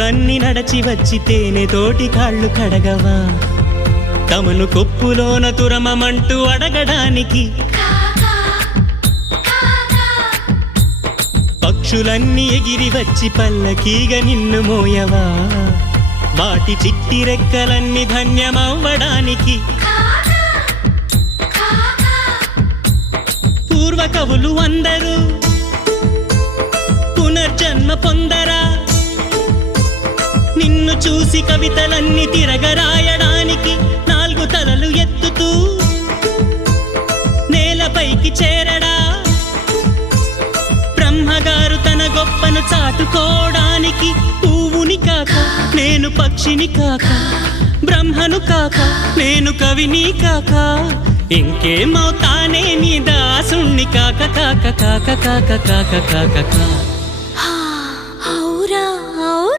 దిక్కులన్నీ నడచి వచ్చి తేనె తోటి కాళ్ళు కడగవా తమను కొప్పులోన తురమమంటూ అడగడానికి పక్షులన్నీ ఎగిరి వచ్చి పల్లకీగా నిన్ను మోయవా వాటి చిట్టి రెక్కలన్నీ ధన్యమవ్వడానికి పూర్వ కవులు అందరూ పునర్జన్మ పొందరా నిన్ను చూసి కవితలన్నీ తిరగరాయడానికి నాలుగు తలలు ఎత్తుతూ నేలపైకి చేరడా బ్రహ్మగారు తన గొప్పను చాటుకోవడానికి పువ్వుని కాక నేను పక్షిని కాక బ్రహ్మను కాక నేను కవిని కాక ఇంకేమవుతానే నీ దాసుణ్ణి కాక కాక కాక కాక కాక కాక కాక